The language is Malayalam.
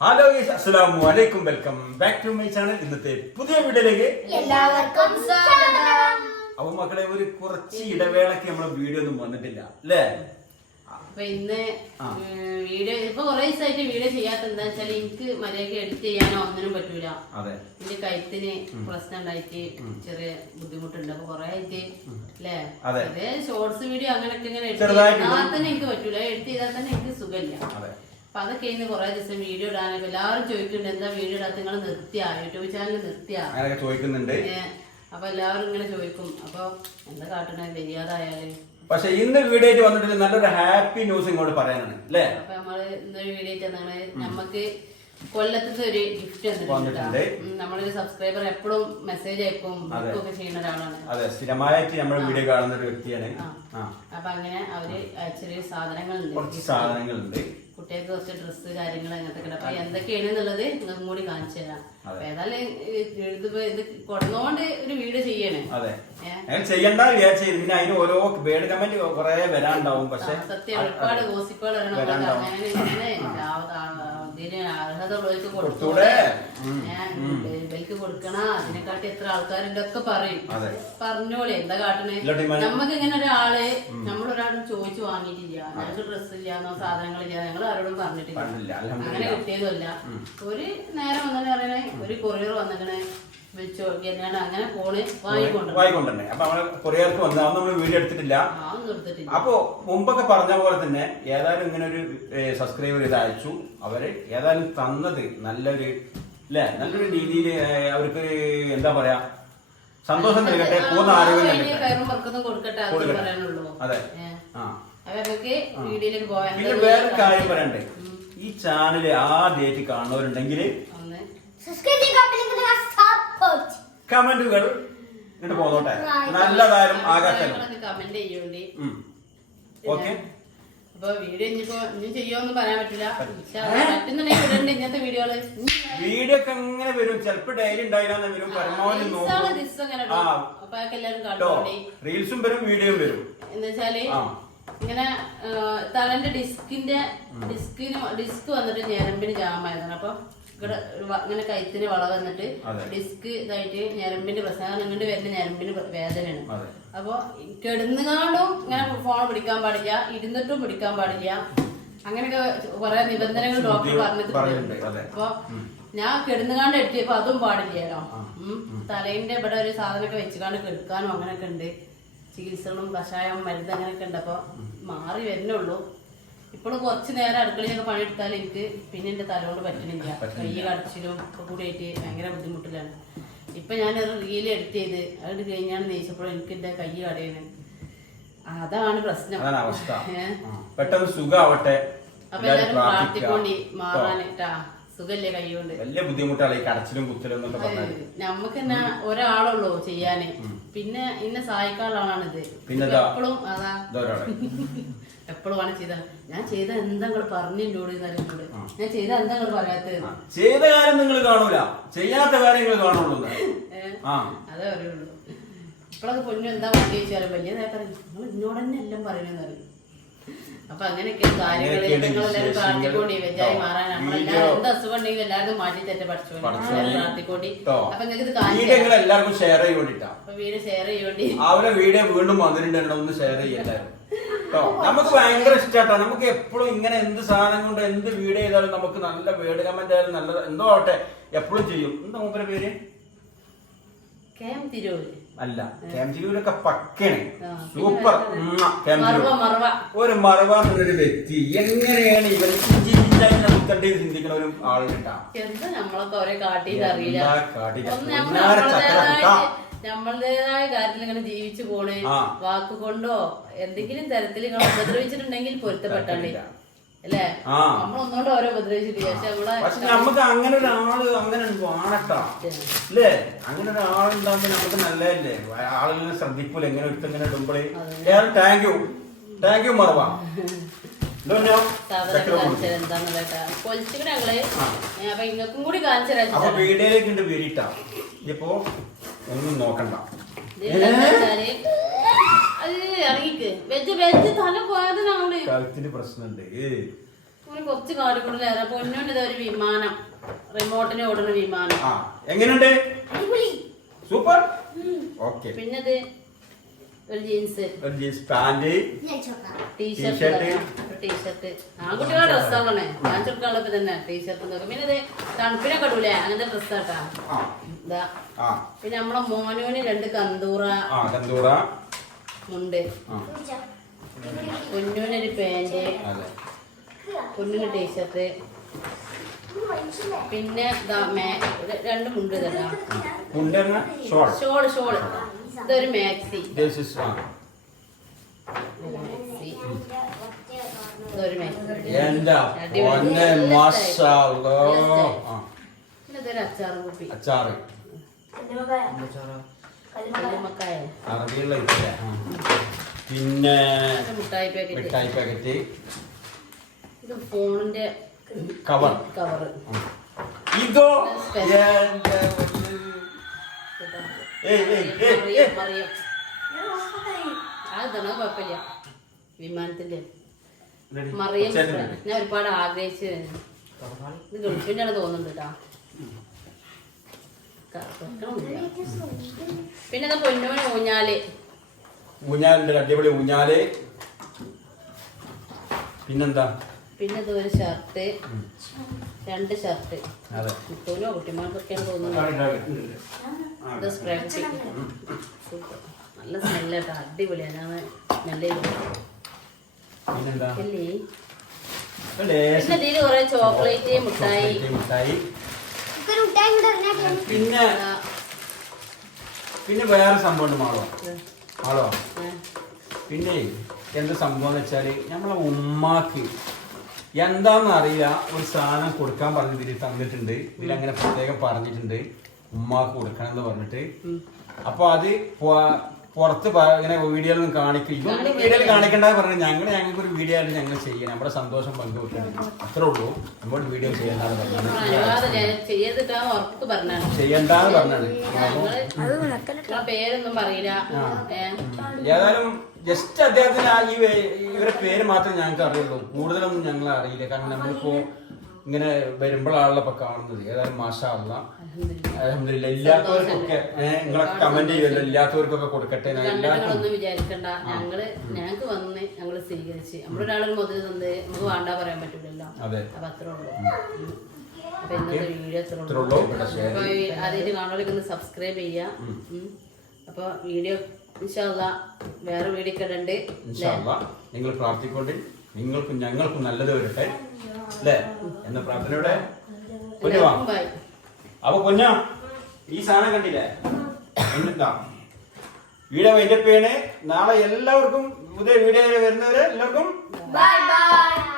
ഹലോ അസ്സലാമു അലൈക്കും, welcome back to my channel. ഇന്നത്തെ പുതിയ വീഡിയോയിലേക്ക് എല്ലാവർക്കും സ്വാഗതം. അപ്പൊ മക്കളെ, ഒരു കുറച്ച് ഇടവേളക്ക് നമ്മളെ വീഡിയോ ഒന്നും വന്നിട്ടില്ല അല്ലേ? അപ്പൊ ഇന്ന് വീഡിയോ ഇപ്പൊ കുറെ ദിവസമായിട്ട് വീഡിയോ ചെയ്യാത്ത എന്താ വെച്ചാൽ എനിക്ക് മര്യാദക്ക് എഡിറ്റ് ചെയ്യാനോ ഒന്നിനും പറ്റൂല. എന്റെ കഴുത്തിന് പ്രശ്നം ഉണ്ടായിട്ട് ചെറിയ ബുദ്ധിമുട്ടുണ്ട്. അപ്പൊ കുറെ ആയിട്ട് അല്ലേ ചെറിയ ഷോർട്സ് വീഡിയോ അങ്ങനെയൊക്കെ ഇങ്ങനെ എഡിറ്റ് ചെയ്താൽ തന്നെ എനിക്ക് പറ്റൂല. എഡിറ്റ് ചെയ്താൽ തന്നെ എനിക്ക് സുഖമില്ല. അപ്പൊ അതൊക്കെ ഇന്ന് കുറെ ദിവസം വീഡിയോ ഇടാനൊക്കെ എല്ലാവരും ചോദിക്കുന്നുണ്ട്, എന്താ വീഡിയോ ഇടാത്ത നിങ്ങൾ നിർത്തിയാ, യൂട്യൂബ് ചാനൽ നിർത്തിയാ ചോദിക്കുന്നുണ്ട്. അപ്പൊ എല്ലാവരും ഇങ്ങനെ ചോദിക്കും. അപ്പൊ എന്താ കാട്ടണേ, വരിയാതായാലും. പക്ഷെ ഇന്ന് വീഡിയോ വന്നിട്ട് നല്ലൊരു ഹാപ്പി ന്യൂസ് ഇങ്ങോട്ട് പറയാനാണ് അല്ലേ? അപ്പൊ നമ്മള് ഇന്നൊരു വീഡിയോ തന്നാണ് നമുക്ക് കൊല്ലത്തെ ഒരു ഗിഫ്റ്റ് വന്നിട്ടുണ്ട്. നമ്മളൊരു സബ്സ്ക്രൈബർ എപ്പോഴും മെസ്സേജ് അയക്കും, ബുക്കൊക്കെ ചെയ്യുന്ന ഒരാളാണ്. അതെ, സ്ഥിരമായിട്ട് നമ്മുടെ വീഡിയോ കാണുന്ന ഒരു വ്യക്തിയാണ്. അപ്പൊ അങ്ങനെ അവര് അയച്ചൊരു സാധനങ്ങളുണ്ട്. കുട്ടികൾക്ക് കുറച്ച് ഡ്രസ്സ് കാര്യങ്ങൾ അങ്ങനത്തെ ഒക്കെ. അപ്പൊ എന്തൊക്കെയാണ് എന്നുള്ളത് നിങ്ങൾക്കും കൂടി കാണിച്ചു തരാം. ഏതായാലും ഇത് കൊടുന്നോണ്ട് ഒരു വീഡിയോ ചെയ്യണേ. ചെയ്യണ്ട വിചാരിച്ചു. പിന്നെ അതിന് ഓരോ വേഡ് കമന്റ് കുറെ വരാണ്ടാവും. പക്ഷെ സത്യം ഒരുപാട് ഗോസിപ്പുകൾ ഇതിന് അർഹത ഉള്ളവർക്ക് കൊടുത്തൂടെ, ബൈക്ക് കൊടുക്കണ അതിനെക്കാട്ടി എത്ര ആൾക്കാരുടെ ഒക്കെ പറയും. പറഞ്ഞോളെ എന്താ കാട്ടണേ. നമുക്ക് ഇങ്ങനെ ഒരാള് നമ്മളൊരാളും ചോദിച്ചു വാങ്ങിയിട്ടില്ല, ഞങ്ങൾക്ക് ഡ്രസ്സ് ഇല്ലാന്നോ സാധനങ്ങളില്ല, ഞങ്ങൾ ആരോടും പറഞ്ഞിട്ടില്ല. അങ്ങനെ കിട്ടിയതുമല്ല. ഒരു നേരം വന്നെ പറയണേ, ഒരു കൊറിയർ വന്നിക്കണേ വിളിച്ചു നോക്കിയാണ് അങ്ങനെ ഫോണ് വാങ്ങിക്കൊണ്ടേ. അപ്പൊ നമ്മള് കൊറിയർക്ക് വന്ന നമ്മൾ വീഡിയോ എടുത്തിട്ടില്ല. അപ്പൊ മുമ്പൊക്കെ പറഞ്ഞ പോലെ തന്നെ ഏതായാലും ഇങ്ങനെ ഒരു സബ്സ്ക്രൈബർ ഇത് അയച്ചു. അവര് ഏതായാലും തന്നത് നല്ലൊരു നല്ലൊരു രീതിയിൽ അവർക്ക് എന്താ പറയാ, സന്തോഷം നൽകട്ടെ, പൂർണ്ണ ആരോഗ്യം കൊടുക്കട്ടെ. അതെ. പിന്നെ വേറെ കാര്യം പറയണ്ടേ, ഈ ചാനല് ആദ്യമായിട്ട് കാണുന്നവരുണ്ടെങ്കിൽ കമന്റുകൾ ഇങ്ങോട്ട് പോന്നോട്ടെ, നല്ലതായാലും ആകാശം കമന്റ് ചെയ്യോണ്ടി. ഓക്കെ. അപ്പൊ വീഡിയോ ഇനി ചെയ്യുമെന്ന് പറയാൻ പറ്റില്ല. പറ്റുന്നുണ്ടെങ്കിൽ ഇങ്ങനത്തെ വീഡിയോകള് വീഡിയോ ഒക്കെ എങ്ങനെ വരും, ചിലപ്പോ ഡെയിലി ഉണ്ടായില്ലാന്ന് വരും. പരമാവധി റീൽസും വരും, വീഡിയോയും വരും. എന്ന് വെച്ചാല് ഇങ്ങനെ തലന്റെ ഡിസ്ക് വന്നിട്ട് ഞരമ്പിന് ജാമായതാണ്. അപ്പൊ ഇവിടെ ഇങ്ങനെ കഴുത്തിന് വള വന്നിട്ട് ഡിസ്ക് ഇതായിട്ട് ഞരമ്പിന്റെ പ്രശ്നം ഇങ്ങോട്ട് വരുന്ന ഞരമ്പിന് വേദനയാണ്. അപ്പൊ കിടന്നുകാണ്ടും ഇങ്ങനെ ഫോൺ പിടിക്കാൻ പാടില്ല, ഇരുന്നിട്ടും പിടിക്കാൻ പാടില്ല. അങ്ങനെയൊക്കെ കുറെ നിബന്ധനകൾ ഡോക്ടർ പറഞ്ഞിട്ടുണ്ട്. അപ്പൊ ഞാൻ കിടന്നുകാണ്ട് എത്തിയപ്പോ അതും പാടില്ലല്ലോ. തലേന്റെ ഇവിടെ ഒരു സാധനമൊക്കെ വെച്ചുകാണ്ട് കെടുക്കാനും അങ്ങനെയൊക്കെ ഉണ്ട്. ചികിത്സകളും കഷായം മരുന്ന് അങ്ങനെയൊക്കെ ഉണ്ട്. അപ്പൊ മാറി വരുന്നുള്ളൂ. ഇപ്പോഴും കുറച്ച് നേരം അടുക്കളയൊക്കെ പണിയെടുത്താൽ എനിക്ക് പിന്നെ എന്റെ തലകൊണ്ട് പറ്റണില്ല. കൈ കടച്ചിലും ഒക്കെ കൂടി ആയിട്ട് ഭയങ്കര ബുദ്ധിമുട്ടിലാണ്. ഇപ്പൊ ഞാനൊരു റീൽ എഡിറ്റ് ചെയ്ത് അത് കഴിഞ്ഞാണ് നെയ്ച്ചപ്പോഴും എനിക്ക് എന്റെ കൈ കടയാണ്. അതാണ് പ്രശ്നം. പെട്ടെന്ന് സുഖാവട്ടെ. അപ്പൊ എല്ലാരും പ്രാർത്ഥിക്കൊണ്ടി മാറാനിട്ടാ. സുഖല്ലേ കൈ കൊണ്ട്? വലിയ ബുദ്ധിമുട്ടാണ് ഈ കടച്ചിലും കുത്തലും. നമുക്ക് തന്നെ ഒരാളുള്ളൂ ചെയ്യാന്. പിന്നെ ഇന്നെ സഹായിക്കാനുള്ള ആളാണിത്. എപ്പോഴും അതാ എപ്പോഴും ആണ് ചെയ്ത ഞാൻ ചെയ്ത എന്താ നിങ്ങൾ പറഞ്ഞോട് ഞാൻ ചെയ്ത എന്താ നിങ്ങൾ പറയാത്തത്. ചെയ്ത കാര്യം നിങ്ങൾ കാണൂല, ചെയ്യാത്ത കാര്യങ്ങൾ കാണുള്ളൂ. അതേ അറിയുള്ളൂ. ഇപ്പോഴൊക്കെ പൊന്നു എന്താ വണ്ടി ചോദിച്ചാലും വലിയതായിട്ട് നിങ്ങൾ ഇന്നോട് തന്നെ എല്ലാം പറയുന്നത് അറിയും. അപ്പൊ അങ്ങനെയൊക്കെ കാര്യങ്ങള് നിങ്ങളെല്ലാരും പ്രാർത്ഥിക്കോണ്ടി വെജായി മാറാൻ. നമ്മളെല്ലാരും എന്ത് അസുഖം ഉണ്ടെങ്കിലും എല്ലാവരും മാറ്റി തെറ്റ പഠിച്ചു പ്രാർത്ഥിക്കോണ്ടി. അപ്പൊ നിങ്ങൾക്ക് ഇത് എല്ലാവർക്കും ഷെയർ ചെയ്യോണ്ടിട്ടാ. അപ്പൊ വീഡിയോ ഷെയർ ചെയ്യോണ്ടി. അവരെ വീഡിയോ വീണ്ടും വന്നിട്ടുണ്ടോ ഒന്ന് ഷെയർ ചെയ്യണ്ടായിരുന്നു. നമുക്ക് ഭയങ്കര ഇഷ്ടാട്ടോ. നമുക്ക് എപ്പോഴും ഇങ്ങനെ എന്ത് സാധനം കൊണ്ട് എന്ത് വീഡിയോ ചെയ്താലും നമുക്ക് നല്ല വേർഡ് കമന്റ് ആയാലും നല്ല എന്തോ ആവട്ടെ എപ്പോഴും ചെയ്യും. എന്താ മൂപ്പരെ പേര്? അല്ല, ക്യാം തിരൂരൊക്കെ പക്കയാണ്, സൂപ്പർ. ഒരു മറവ എന്നൊരു വ്യക്തി എങ്ങനെയാണ് ഇവൻ ചിന്തിക്കണ ഒരു ആളുണ്ടാ. നമ്മളുടേതായ കാര്യത്തിൽ ഇങ്ങനെ ജീവിച്ചു പോണേ, വാക്കുകൊണ്ടോ എന്തെങ്കിലും തരത്തിൽ നിങ്ങൾ ഉപദ്രവിച്ചിട്ടുണ്ടെങ്കിൽ പൊരുത്തപ്പെട്ടേ അല്ലേ? നമ്മളൊന്നുകൊണ്ട് ഓരോ ഉപദ്രവിച്ചിട്ടില്ല. പക്ഷെ നമുക്ക് അങ്ങനെ ഒരാള് അങ്ങനെ വാണട്ടാ അല്ലേ? അങ്ങനെ ഒരാളുണ്ടാകുമ്പോ നമുക്ക് നല്ലതല്ലേ? ആളുകളെ ശ്രദ്ധിക്കൂല എങ്ങനെ ഇങ്ങനെ ഇടുമ്പോഴേ. Thank you മറവ. അപ്പൊ വീഡിയോയിലേക്ക് ഉണ്ട് വരിട്ടാ. ഇപ്പൊ ഒന്നും നോക്കണ്ട. കഴുത്തിന് പ്രശ്നമുണ്ട്. കുറച്ച് കാലം കൂടുതൽ പൊന്നുണ്ട് ഒരു വിമാനം റിമോട്ടിന് ഓടുന്ന വിമാനം. എങ്ങനെയുണ്ട്? സൂപ്പർ. ഓക്കെ. പിന്നെ ഒരു ജീൻസ് പാന്റ്, ടീഷർട്ട്. ആൺകുട്ടികളുടെ ഡ്രസ്സാണ് ഞാൻ ചുരുക്കാളപ്പോ തന്നെ ടീഷർട്ട്. പിന്നെ തണുപ്പിനൊക്കെ ഇടൂലേ അങ്ങനത്തെ ഡ്രസ്സാട്ടാ ഇതാ. പിന്നെ നമ്മളെ മോനോന് 2 കന്തൂറ മുണ്ട്, പൊന്നൂനൊരു പാന്റ്, പൊന്നിന് ടീഷർട്ട്, പിന്നെ 2 മുണ്ട് തരാം. ഷോള് ഇതൊരു മാക്സി, ഇതൊരു ഇതൊരു അച്ചാറും കുപ്പി. പിന്നെ മിഠായി പാക്കറ്റ്. ഇത് ഫോണിന്റെ കവർ. ഇതോ അതാണ് കുഴപ്പമില്ല. വിമാനത്തിന്റെ മറിയം ഞാൻ ഒരുപാട് ആഗ്രഹിച്ചു. ഇത് ഗൾഫിന്റെ ആണ് തോന്നുന്നുണ്ട് കേട്ടോ. പിന്നെ പൊന്നൂന് ഊഞ്ഞാലുണ്ട്, അടിപൊളി ഊഞ്ഞാല്. പിന്നെന്താ? പിന്നെ ഒരു ഷർട്ട്, 2 ഷർട്ട്. മുത്തൂനോ കുട്ടിമാർക്കൊക്കെയാണ് തോന്നുന്നത്. ഇത് സ്പ്രേ കുപ്പി. സൂപ്പർ, നല്ല സ്മെല്ല് കേട്ടോ, അടിപൊളിയാണ്. ഞാൻ സ്മെല്ല് പിന്നെ ഇതിൽ കുറെ ചോക്ലേറ്റ്, മിഠായി. പിന്നെ വേറെ സംഭവം മാളോ. പിന്നെ എന്ത് സംഭവം എന്ന് വെച്ചാല് നമ്മളെ ഉമ്മാക്ക് എന്താന്ന് അറിയില്ല ഒരു സാധനം കൊടുക്കാൻ പറഞ്ഞ് ഇതിൽ തന്നിട്ടുണ്ട്. ഇതിലങ്ങനെ പ്രത്യേകം പറഞ്ഞിട്ടുണ്ട് ഉമ്മാക്ക് കൊടുക്കണം എന്ന് പറഞ്ഞിട്ട്. അപ്പൊ അത് പുറത്ത് ഇങ്ങനെ വീഡിയോയിലൊന്നും കാണിക്കും. ഇതൊന്നും വീഡിയോയിൽ കാണിക്കണ്ട പറഞ്ഞു. ഞങ്ങൾക്ക് ഒരു വീഡിയോ ആയിട്ട് ഞങ്ങൾ ചെയ്യണം, നമ്മുടെ സന്തോഷം പങ്കുവെക്കണം, അത്രേ ഉള്ളൂ. നമ്മോട് വീഡിയോ ചെയ്യണ്ടെന്ന് ചെയ്യണ്ടെന്ന് പറഞ്ഞത്. പേരൊന്നും പറയില്ല. ഏതായാലും ജസ്റ്റ് അദ്ദേഹത്തിന് ഇവരെ പേര് മാത്രമേ ഞങ്ങൾക്ക് അറിയുള്ളൂ, കൂടുതലൊന്നും ഞങ്ങൾ അറിയില്ല. കാരണം നമ്മളിപ്പോ ഇങ്ങനെ വരുമ്പോഴാണല്ലോ ഇപ്പൊ കാണുന്നത്. ഏതായാലും മാഷാ അല്ലാഹ്, അൽഹംദുലില്ലാഹ്. ഇല്ലാത്തവർക്കൊക്കെ നിങ്ങളൊക്കെ കമന്റ് ചെയ്യുമല്ലോ, ഇല്ലാത്തവർക്കൊക്കെ കൊടുക്കട്ടെ. ഒന്നും വിചാരിക്കണ്ട, ഞങ്ങൾക്ക് വന്ന് ഞങ്ങള് സ്വീകരിച്ച്. നമ്മളൊരാളൊരു മുതൽ തന്ന് നമുക്ക് വേണ്ടാ പറയാൻ പറ്റൂലല്ലോ. അപ്പൊ അത്രേ ഉള്ളൂ. അപ്പൊ ഇന്നത്തെ വീഡിയോ അത്രേ ഉള്ളൂ. അപ്പൊ ആദ്യമായിട്ട് കാണുന്നവരൊക്കെ സബ്സ്ക്രൈബ് ചെയ്യാം. അപ്പൊ വീഡിയോ ഇൻഷാ അല്ലാഹ് വേറെ വീഡിയോ ഒക്കെ ഇടണ്ട്. നിങ്ങൾ പ്രാർത്ഥിക്കൊണ്ട് നിങ്ങൾക്കും ഞങ്ങൾക്കും നല്ലത് വരട്ടെ അല്ലേ എന്ന പ്രാർത്ഥനയോടെ. അപ്പൊ കുഞ്ഞാ ഈ സാധനം കണ്ടില്ലേ, എന്താ വീഡിയോ വൈൻഡപ്പ് ചെയ്യണേ. നാളെ എല്ലാവർക്കും പുതിയ വീഡിയോ വരുന്നവരെ എല്ലാവർക്കും ബൈ ബൈ.